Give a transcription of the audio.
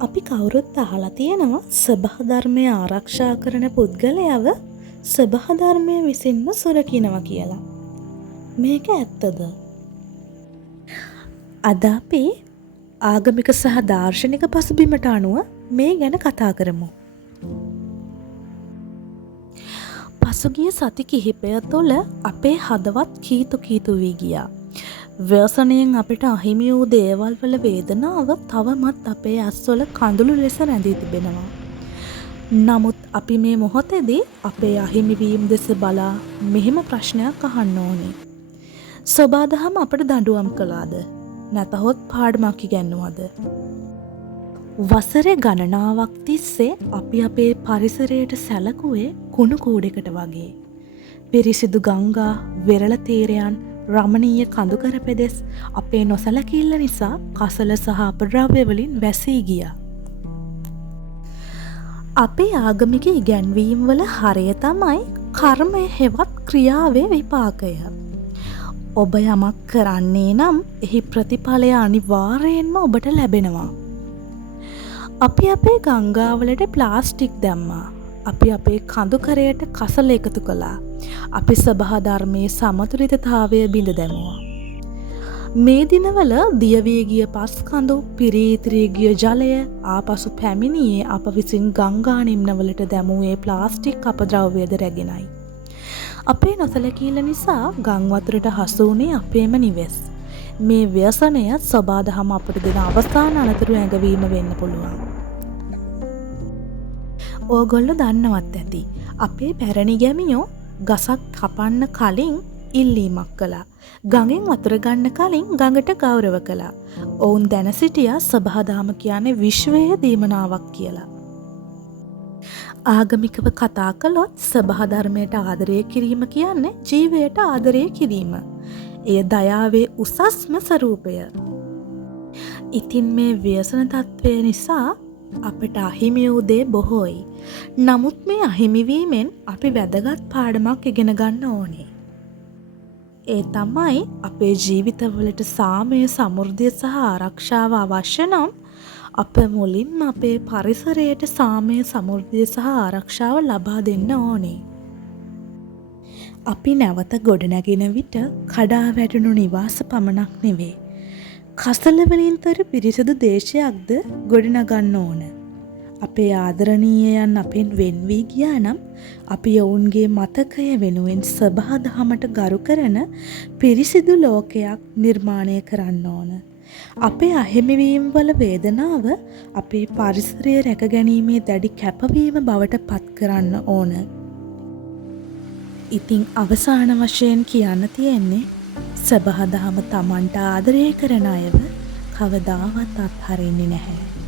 අපි කවුරුත් අහලා තියෙනවා සබහාධර්මය ආරක්ෂා කරන පුද්ගලයාව සබහාධර්මය විසින්ම සුරකිනවා කියලා. මේක ඇත්තද? අද අපි ආගමික සහ දාර්ශනික පසුබිමට අනුව මේ ගැන කතා කරමු. පසුගිය සති කිහිපය තුළ අපේ හදවත් කීතු වී ගියා. ව්‍යසනයෙන් අපිට අහිමි වූ දේවල් වල වේදනාව තවමත් අපේ ඇස්වල කඳුළු ලෙස රැඳී තිබෙනවා. නමුත් අපි මේ මොහොතේදී අපේ අහිමිවීම් දෙස බලා මෙහෙම ප්‍රශ්නයක් අහන්න ඕනේ. සබහාදහම අපට දඬුවම් කළාද? නැතහොත් පාඩමක් ඉගැන්නුවද? වසරේ ගණනාවක් තිස්සේ අපි අපේ පරිසරයට සැලකුවේ කුණු කූඩයකට වගේ. පිරිසිදු ගංගා, වෙරළ තීරයන්, රමණීය කඳුකර පෙදෙස් අපේ නොසැලකිල්ල නිසා කසල සහ අපද්‍රව්‍ය වලින් වැසී ගියා. අපේ ආගමික ඉගැන්වීම් වල හරය තමයි කර්මය හෙවත් ක්‍රියාවේ විපාකය. ඔබ යමක් කරන්නේ නම් එහි ප්‍රතිඵලය අනිවාර්යයෙන්ම ඔබට ලැබෙනවා. අපි අපේ ගංගාවලට ප්ලාස්ටික් දැම්මා. අපි අපේ කඳුකරයට කසල එකතු කළා. අපි සබහාධර්මයේ සමතුලිතතාවය බිඳ දැමුවා. මේ දිනවල දියවී ගිය පස් කඳු, පිරී ඉතිරී ගිය ජලය ආපසු පැමිණියේ අප විසින් ගංගා නිම්නවලට දැමුවේ ප්ලාස්ටික් අපද්‍රව්‍යද රැගෙනයි. අපේ නොසැලකීම නිසා ගම් වතුරට හසු වුණේ අපේම නිවෙස්. මේ ව්‍යසනය සබහාදහම අපට දෙන අවසාන අනතුරු ඇඟවීම වෙන්න පුළුවන්. ඕගොල්ලෝ දන්නවත් ඇති. අපේ පැරණි ගැමියෝ ගසක් කපන්න කලින් ඉල්ලීමක් කළා. ගඟෙන් වතුර ගන්න කලින් ගඟට ගෞරව කළා. ඔවුන් දැන සිටියා සබහාදහම කියන්නේ විශ්වයේ දීමනාවක් කියලා. ආගමිකව කතා කළොත් සබහාධර්මයට ආදරය කිරීම කියන්නේ ජීවයට ආදරය කිරීම. එය දයාවේ උසස්ම ස්වරූපය. ඉතින් මේ ව්‍යසන තත්ත්වය නිසා අපට අහිමි වූ දේ බොහෝයි. නමුත් මේ අහිමිවීමෙන් අපි වැදගත් පාඩමක් ඉගෙන ගන්න ඕනේ. ඒ තමයි අපේ ජීවිතවලට සාමය, සමෘද්ධිය සහ ආරක්ෂාව අවශ්‍ය නම් අප මුලින්ම අපේ පරිසරයට සාමය, සමෘද්ධිය සහ ආරක්ෂාව ලබා දෙන්න ඕනේ. අපි නැවත ගොඩනැගෙන විට කඩා වැටුණු නිවාස පමණක් නෙවේ. කසල වලින්තර පිරිසිදු දේශයක්ද ගොඩනගන්න ඕන. අපේ ආදරණීයයන් අපෙන් වෙන් වී ගියා නම් අපි ඔවුන්ගේ මතකය වෙනුවෙන් සබහාදහමට ගරු කරන පිරිසිදු ලෝකයක් නිර්මාණය කරන්න ඕන. අපේ අහිමිවීම් වල වේදනාව අපේ පරිසරය රැකගැනීමේ දැඩි කැපවීම බවට පත් කරන්න ඕන. ඉතින් අවසාන වශයෙන් කියන්න තියෙන්නේ සබහාදහම Tamanට ආදරය කරන අයව කවදාවත් අත්හරින්නේ නැහැ.